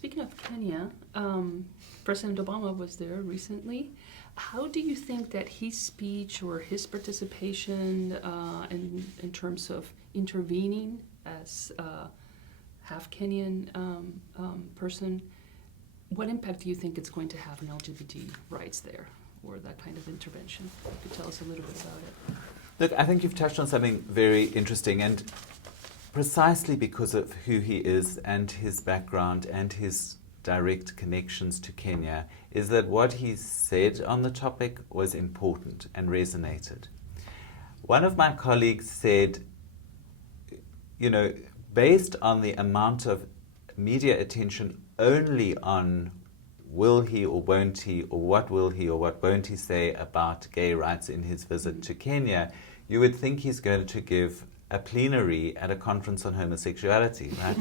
Speaking of Kenya, President Obama was there recently. How do you think that his speech or his participation in terms of intervening as a half Kenyan person, what impact do you think it's going to have on LGBT rights there, or that kind of intervention? You could tell us a little bit about it. Look, I think you've touched on something very interesting, and precisely because of who he is and his background and his direct connections to Kenya, is that what he said on the topic was important and resonated. One of my colleagues said, based on the amount of media attention only on will he or won't he, or what will he or what won't he say about gay rights in his visit to Kenya, you would think he's going to give a plenary at a conference on homosexuality, right?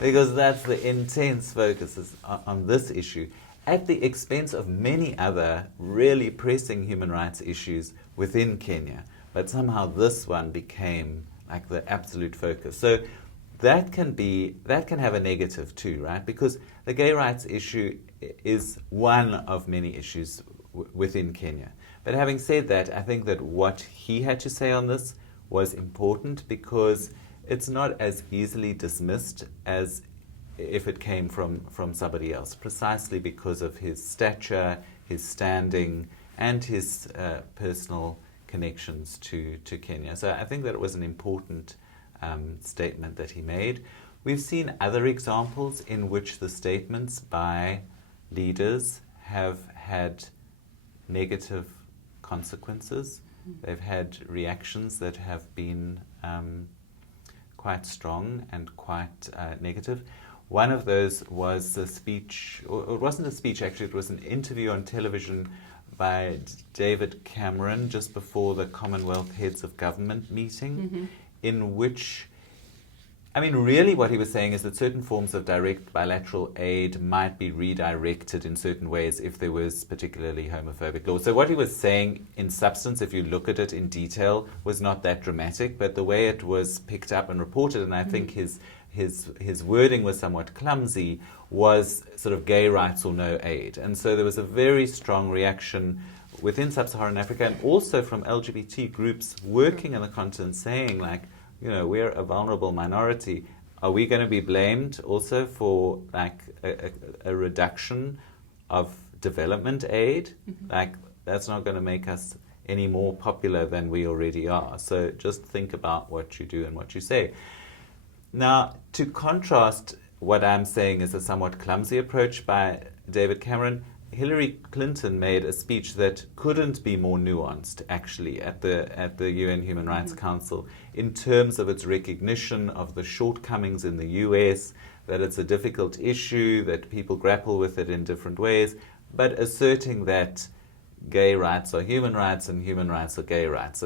Because that's the intense focus is on this issue, at the expense of many other really pressing human rights issues within Kenya. But somehow this one became like the absolute focus. So that can have a negative too, right? Because the gay rights issue is one of many issues within Kenya. But having said that, I think that what he had to say on this was important because it's not as easily dismissed as if it came from somebody else, precisely because of his stature, his standing, and his personal connections to Kenya. So I think that it was an important statement that he made. We've seen other examples in which the statements by leaders have had negative consequences. They've had reactions that have been quite strong and quite negative. One of those was a speech, or it wasn't a speech actually, it was an interview on television by David Cameron just before the Commonwealth Heads of Government meeting, in which, really what he was saying is that certain forms of direct bilateral aid might be redirected in certain ways if there was particularly homophobic laws. So what he was saying in substance, if you look at it in detail, was not that dramatic, but the way it was picked up and reported, and I think his wording was somewhat clumsy, was sort of gay rights or no aid. And so there was a very strong reaction within Sub-Saharan Africa and also from LGBT groups working on the continent saying we're a vulnerable minority. Are we going to be blamed also for a reduction of development aid? That's not going to make us any more popular than we already are. So just think about what you do and what you say. Now, to contrast what I'm saying is a somewhat clumsy approach by David Cameron, Hillary Clinton made a speech that couldn't be more nuanced, actually, at the UN Human Rights Council in terms of its recognition of the shortcomings in the US, that it's a difficult issue, that people grapple with it in different ways, but asserting that gay rights are human rights and human rights are gay rights,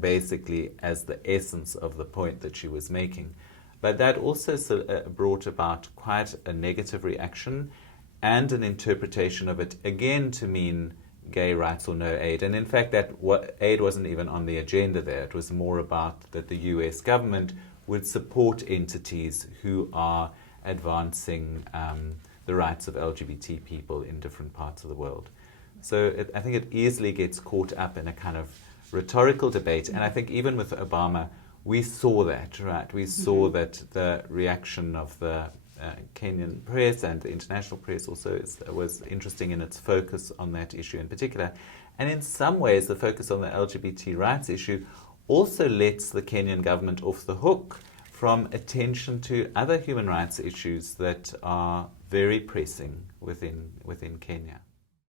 basically as the essence of the point that she was making. But that also brought about quite a negative reaction and an interpretation of it, again, to mean gay rights or no aid. And in fact, aid wasn't even on the agenda there. It was more about that the US government would support entities who are advancing the rights of LGBT people in different parts of the world. So I think it easily gets caught up in a kind of rhetorical debate. And I think even with Obama, we saw that, right? We saw that the reaction of the Kenyan press and the international press also was interesting in its focus on that issue in particular. And in some ways, the focus on the LGBT rights issue also lets the Kenyan government off the hook from attention to other human rights issues that are very pressing within Kenya.